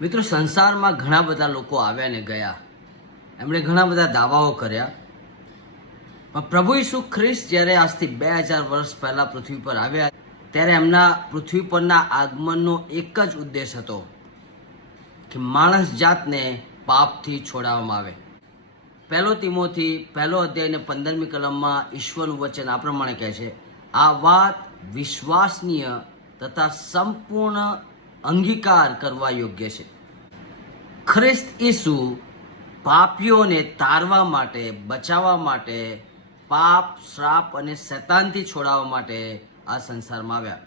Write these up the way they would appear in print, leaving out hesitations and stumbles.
મિત્રો, સંસારમાં ઘણા બધા લોકો આવ્યા ને ગયા, એમણે ઘણા બધા દાવાઓ કર્યા, પણ પ્રભુ ઈસુ ખ્રિસ્ત જ્યારે આજથી 2000 વર્ષ પહેલા પૃથ્વી પર આવ્યા ત્યારે એમના પૃથ્વી પરના આગમનનો એક જ ઉદ્દેશ હતો કે માણસ જાતને પાપથી છોડાવવામાં આવે. 1 તિમોથી 1 અધ્યાયને 15મી કલમમાં ઈશ્વરનું વચન આ પ્રમાણે કહે છે, આ વાત વિશ્વાસનીય તથા સંપૂર્ણ અંગીકાર કરવા યોગ્ય છે. ખ્રિસ્ત ઈસુ પાપીઓને તારવા માટે, બચાવવા માટે, પાપ, શ્રાપ અને શૈતાનથી છોડાવવા માટે આ સંસારમાં આવ્યા.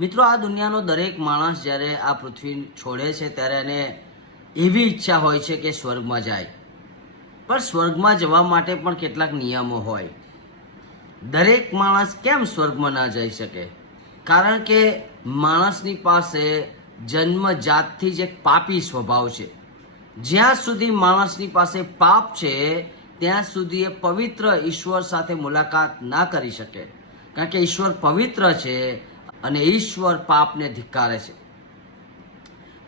મિત્રો, આ દુનિયાનો દરેક માણસ જ્યારે આ પૃથ્વી છોડે છે ત્યારે એને એવી ઈચ્છા હોય છે કે સ્વર્ગમાં જાય. પણ સ્વર્ગમાં જવા માટે પણ કેટલાક નિયમો હોય. દરેક માણસ કેમ સ્વર્ગમાં ના જઈ શકે? કારણ કે માણસની પાસે જન્મજાતથી જ એક પાપી સ્વભાવ છે. જ્યાં સુધી માણસની પાસે પાપ છે ત્યાં સુધી એ પવિત્ર ઈશ્વર સાથે મુલાકાત ના કરી શકે, કારણ કે ઈશ્વર પવિત્ર છે અને ઈશ્વર પાપને ધિક્કારે છે.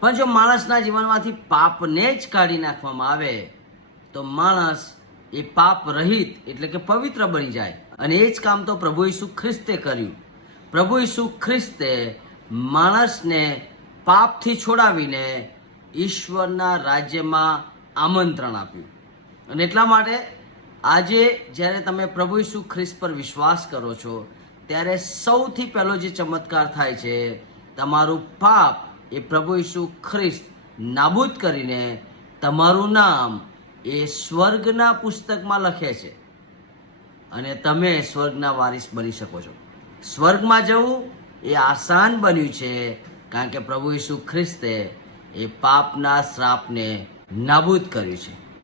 પણ જો માણસના જીવનમાંથી પાપને જ કાઢી નાખવામાં આવે તો માણસ એ પાપ રહિત એટલે કે પવિત્ર બની જાય. અને એ જ કામ તો પ્રભુ ઈસુ ખ્રિસ્તે કર્યું. પ્રભુ ઈસુ ખ્રિસ્તે માણસને પાપથી છોડાવીને ઈશ્વરના રાજ્યમાં આમંત્રણ આપ્યું. અને એટલા માટે આજે જ્યારે તમે પ્રભુ ઈસુ ખ્રિસ્ત પર વિશ્વાસ કરો છો ત્યારે સૌથી પહેલો જે ચમત્કાર થાય છે, તમારું પાપ એ પ્રભુ ઈસુ ખ્રિસ્ત નાબૂદ કરીને તમારું નામ એ સ્વર્ગના પુસ્તકમાં લખે છે અને તમે સ્વર્ગના વારિસ બની શકો છો. સ્વર્ગમાં જવું એ આસાન બન્યું છે કારણ કે પ્રભુ ઈસુ ખ્રિસ્તે એ પાપના શ્રાપને નાબૂદ કર્યું છે.